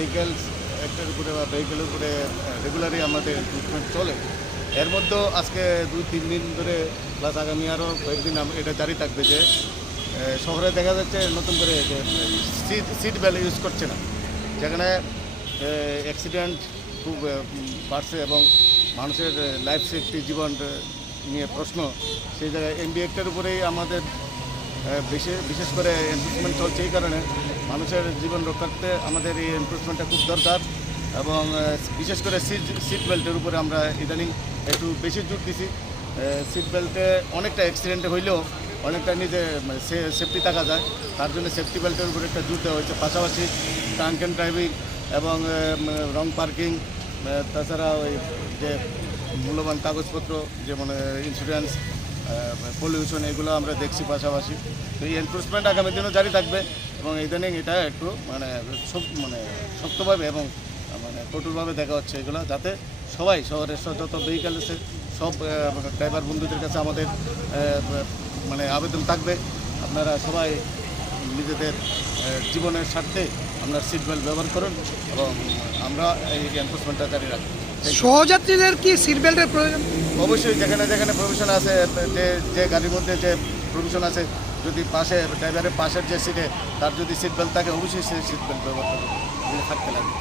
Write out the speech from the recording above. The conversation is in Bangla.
ভেহিকেলস একটার উপরে বা ভেহিকেলের উপরে রেগুলারই আমাদের ট্রিটমেন্ট চলে। এর মধ্যেও আজকে 2-3 দিন ধরে প্লাস আগামী আরও কয়েকদিন এটা জারি থাকবে যে শহরে দেখা যাচ্ছে নতুন করে যে সিট বেল্ট ইউজ করছে না, যেখানে অ্যাক্সিডেন্ট খুব বাড়ছে এবং মানুষের লাইফ সেফটি জীবন নিয়ে প্রশ্ন। সেই জায়গায় এমবি একটার উপরেই আমাদের বিশেষ করে এনফোর্সমেন্ট চলছে। এই কারণে মানুষের জীবন রক্ষার্থে আমাদের এই এনফোর্সমেন্টটা খুব দরকার এবং বিশেষ করে সিট বেল্টের উপরে আমরা ইদানিং একটু বেশি জোর দিছি। সিট বেল্টে অনেকটা অ্যাক্সিডেন্ট হইলেও অনেকটা নিজে সেফটি থাকা যায়, তার জন্য সেফটি বেল্টের উপরে একটা জোর দেওয়া হয়েছে। পাশাপাশি ট্রাঙ্ক অ্যান্ড ড্রাইভিং এবং রং পার্কিং, তাছাড়া ওই যে মূল্যবান কাগজপত্র যেমন ইন্স্যুরেন্স, পলিউশন, এগুলো আমরা দেখছি পাশাপাশি। তো এই এনফোর্সমেন্ট আগামী দিনও জারি থাকবে এবং ইদানিং এটা একটু শক্তভাবে এবং কঠোরভাবে দেখা হচ্ছে এগুলো, যাতে সবাই শহরের যত ভেহিকেল আছে সব ড্রাইভার বন্ধুদের কাছে আমাদের আবেদন থাকবে, আপনারা সবাই নিজেদের জীবনের স্বার্থে আপনার সিট বেল্ট ব্যবহার করুন এবং আমরা এই এনফোর্সমেন্টটা জারি রাখবো। সহযাত্রীদের কি সিট বেল্টের প্রয়োজন? অবশ্যই যেখানে যেখানে প্রভিশন আছে, যে গাড়ির মধ্যে যে প্রভিশন আছে, যদি পাশে ড্রাইভারের পাশের যে সিটে তার যদি সিট বেল্ট থাকে অবশ্যই সে সিট বেল্ট ব্যবহার করবে, থাকতে লাগবে।